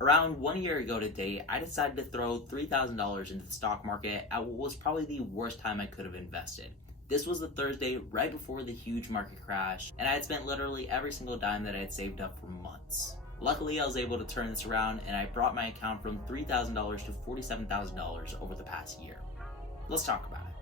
Around 1 year ago today, I decided to throw $3,000 into the stock market at what was probably the worst time I could have invested. This was the Thursday right before the huge market crash, and I had spent literally every single dime that I had saved up for months. Luckily, I was able to turn this around, and I brought my account from $3,000 to $47,000 over the past year. Let's talk about it.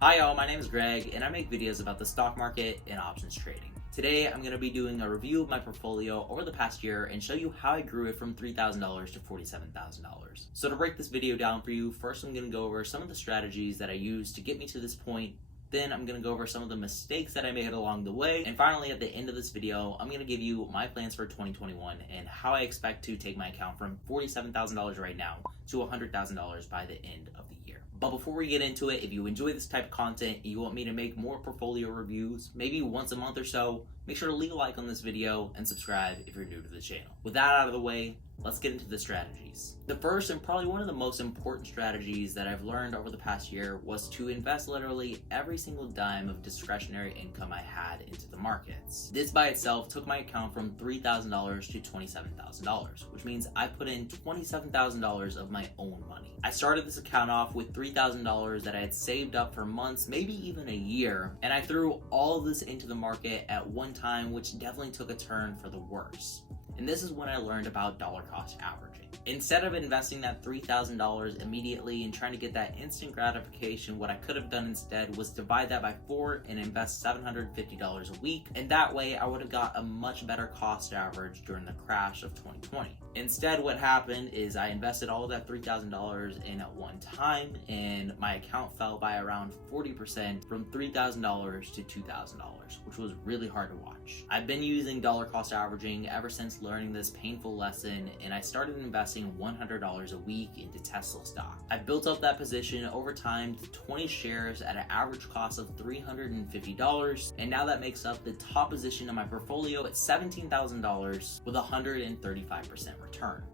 Hi y'all, my name is Greg, and I make videos about the stock market and options trading. Today, I'm going to be doing a review of my portfolio over the past year and show you how I grew it from $3,000 to $47,000. So to break this video down for you, first I'm going to go over some of the strategies that I used to get me to this point. Then I'm going to go over some of the mistakes that I made along the way. And finally, at the end of this video, I'm going to give you my plans for 2021 and how I expect to take my account from $47,000 right now to $100,000 by the end of the year. But before we get into it, if you enjoy this type of content and you want me to make more portfolio reviews, maybe once a month or so, make sure to leave a like on this video and subscribe if you're new to the channel. With that out of the way, let's get into the strategies. The first and probably one of the most important strategies that I've learned over the past year was to invest literally every single dime of discretionary income I had into the markets. This by itself took my account from $3,000 to $27,000, which means I put in $27,000 of my own money. I started this account off with $3,000 that I had saved up for months, maybe even a year, and I threw all of this into the market at one time, which definitely took a turn for the worse. And this is when I learned about dollar cost averaging. Instead of investing that $3,000 immediately and trying to get that instant gratification, what I could have done instead was divide that by 4 and invest $750 a week. And that way I would have got a much better cost average during the crash of 2020. Instead, what happened is I invested all of that $3,000 in at one time, and my account fell by around 40% from $3,000 to $2,000, which was really hard to watch. I've been using dollar cost averaging ever since learning this painful lesson, and I started investing $100 a week into Tesla stock. I built up that position over time to 20 shares at an average cost of $350, and now that makes up the top position in my portfolio at $17,000 with 135% return.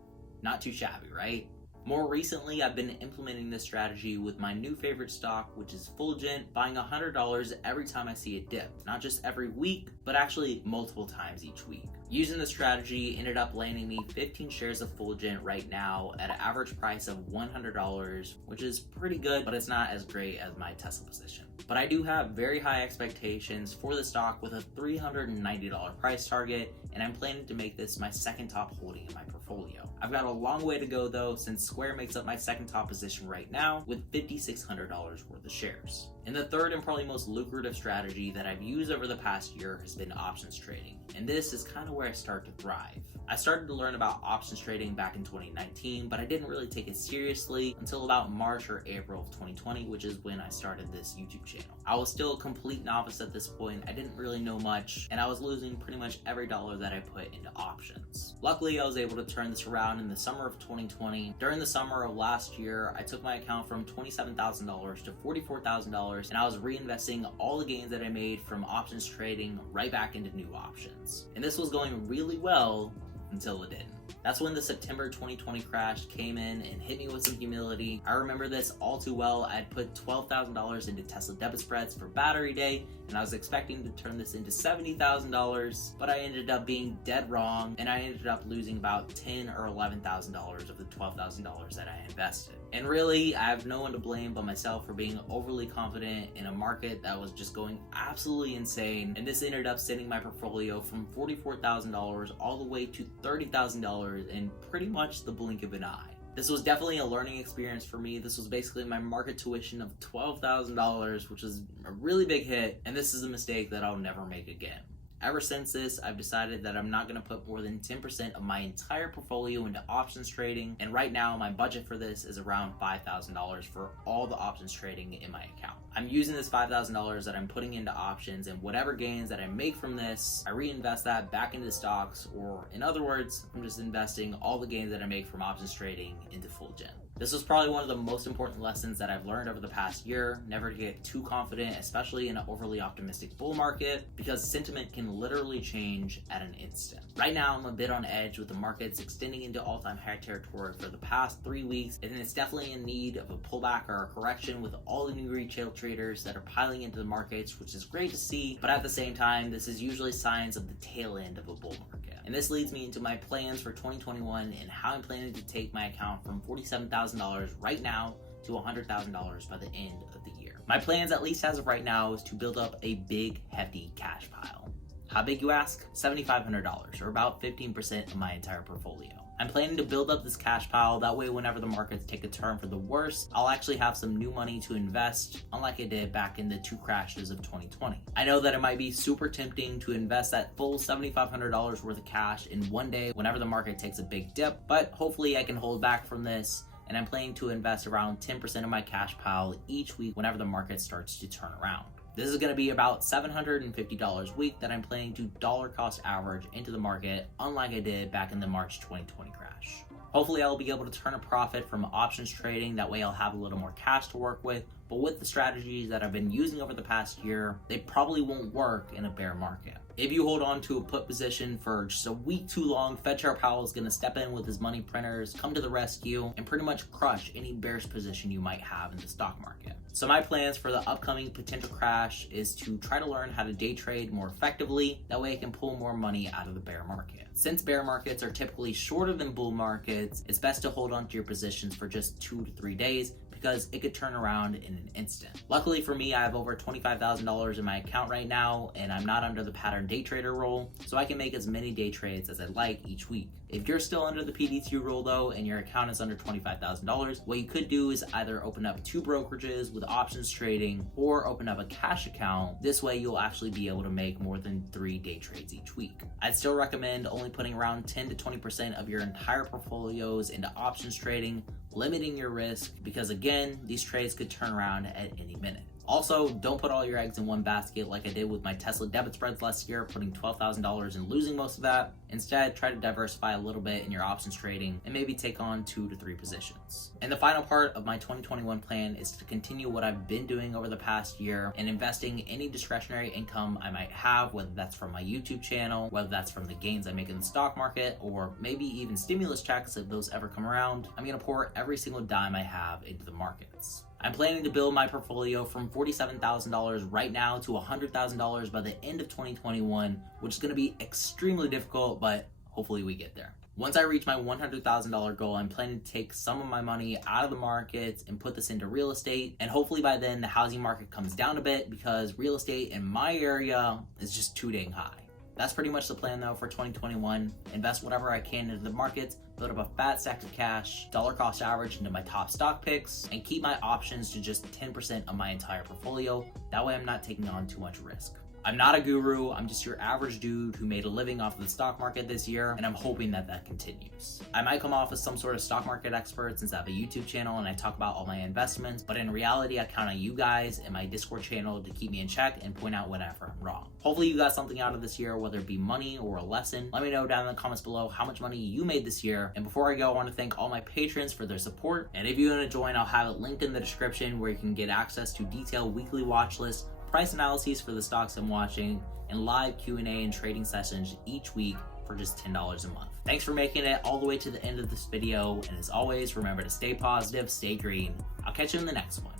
Not too shabby, right? More recently, I've been implementing this strategy with my new favorite stock, which is Fulgent, buying $100 every time I see a dip. Not just every week, but actually multiple times each week. Using the strategy ended up landing me 15 shares of Fulgent right now at an average price of $100, which is pretty good, but it's not as great as my Tesla position. But I do have very high expectations for the stock with a $390 price target, and I'm planning to make this my second top holding in my portfolio. I've got a long way to go though, since Square makes up my second top position right now with $5,600 worth of shares. And the third and probably most lucrative strategy that I've used over the past year has been options trading. And this is kind of where I start to thrive. I started to learn about options trading back in 2019, but I didn't really take it seriously until about March or April of 2020, which is when I started this YouTube channel. I was still a complete novice at this point. I didn't really know much, and I was losing pretty much every dollar that I put into options. Luckily, I was able to turn this around in the summer of 2020. During the summer of last year, I took my account from $27,000 to $44,000, and I was reinvesting all the gains that I made from options trading right back into new options. And this was going really well until it didn't. That's when the September 2020 crash came in and hit me with some humility. I remember this all too well. I'd put $12,000 into Tesla debit spreads for battery day, and I was expecting to turn this into $70,000, but I ended up being dead wrong, and I ended up losing about $10,000 or $11,000 of the $12,000 that I invested. And really, I have no one to blame but myself for being overly confident in a market that was just going absolutely insane, and this ended up sending my portfolio from $44,000 all the way to $30,000 in pretty much the blink of an eye. This was definitely a learning experience for me. This was basically my market tuition of $12,000, which was a really big hit, and this is a mistake that I'll never make again. Ever since this, I've decided that I'm not going to put more than 10% of my entire portfolio into options trading, and right now my budget for this is around $5,000 for all the options trading in my account. I'm using this $5,000 that I'm putting into options, and whatever gains that I make from this, I reinvest that back into stocks, or in other words, I'm just investing all the gains that I make from options trading into Fulgent. This was probably one of the most important lessons that I've learned over the past year, never to get too confident, especially in an overly optimistic bull market, because sentiment can literally change at an instant. Right now, I'm a bit on edge with the markets extending into all-time high territory for the past 3 weeks, and it's definitely in need of a pullback or a correction with all the new retail traders that are piling into the markets, which is great to see, but at the same time, this is usually signs of the tail end of a bull market. And this leads me into my plans for 2021 and how I'm planning to take my account from $47,000 right now to $100,000 by the end of the year. My plans, at least as of right now, is to build up a big, hefty cash pile. How big, you ask? $7,500, or about 15% of my entire portfolio. I'm planning to build up this cash pile, that way whenever the markets take a turn for the worse, I'll actually have some new money to invest, unlike I did back in the 2 crashes of 2020. I know that it might be super tempting to invest that full $7,500 worth of cash in one day whenever the market takes a big dip, but hopefully I can hold back from this, and I'm planning to invest around 10% of my cash pile each week whenever the market starts to turn around. This is going to be about $750 a week that I'm planning to dollar cost average into the market, unlike I did back in the March 2020 crash. Hopefully I'll be able to turn a profit from options trading, that way I'll have a little more cash to work with, but with the strategies that I've been using over the past year, they probably won't work in a bear market. If you hold on to a put position for just a week too long, Fed Chair Powell is going to step in with his money printers, come to the rescue, and pretty much crush any bearish position you might have in the stock market. So my plans for the upcoming potential crash is to try to learn how to day trade more effectively, that way I can pull more money out of the bear market. Since bear markets are typically shorter than bull markets, it's best to hold on to your positions for just 2 to 3 days, because it could turn around in an instant. Luckily for me, I have over $25,000 in my account right now, and I'm not under the pattern day trader rule, so I can make as many day trades as I like each week. If you're still under the PDT rule though, and your account is under $25,000, what you could do is either open up 2 brokerages with options trading, or open up a cash account. This way you'll actually be able to make more than 3 day trades each week. I'd still recommend only putting around 10 to 20% of your entire portfolios into options trading, limiting your risk, because again, these trades could turn around at any minute. Also, don't put all your eggs in one basket like I did with my Tesla debit spreads last year, putting $12,000 and losing most of that. Instead, try to diversify a little bit in your options trading and maybe take on 2 to 3 positions. And the final part of my 2021 plan is to continue what I've been doing over the past year and investing any discretionary income I might have, whether that's from my YouTube channel, whether that's from the gains I make in the stock market, or maybe even stimulus checks if those ever come around. I'm going to pour every single dime I have into the markets. I'm planning to build my portfolio from $47,000 right now to $100,000 by the end of 2021, which is going to be extremely difficult, but hopefully we get there. Once I reach my $100,000 goal, I'm planning to take some of my money out of the markets and put this into real estate, and hopefully by then the housing market comes down a bit, because real estate in my area is just too dang high. That's pretty much the plan though for 2021. Invest whatever I can into the markets, build up a fat stack of cash, dollar cost average into my top stock picks, and keep my options to just 10% of my entire portfolio. That way I'm not taking on too much risk. I'm not a guru, I'm just your average dude who made a living off of the stock market this year, and I'm hoping that that continues. I might come off as some sort of stock market expert since I have a YouTube channel and I talk about all my investments, but in reality I count on you guys and my Discord channel to keep me in check and point out whenever I'm wrong. Hopefully you got something out of this year, whether it be money or a lesson. Let me know down in the comments below how much money you made this year. And before I go, I want to thank all my patrons for their support, and if you want to join, I'll have it linked in the description where you can get access to detailed weekly watch lists, price analyses for the stocks I'm watching, and live Q&A and trading sessions each week for just $10 a month. Thanks for making it all the way to the end of this video, and as always, remember to stay positive, stay green. I'll catch you in the next one.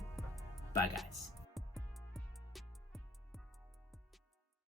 Bye guys.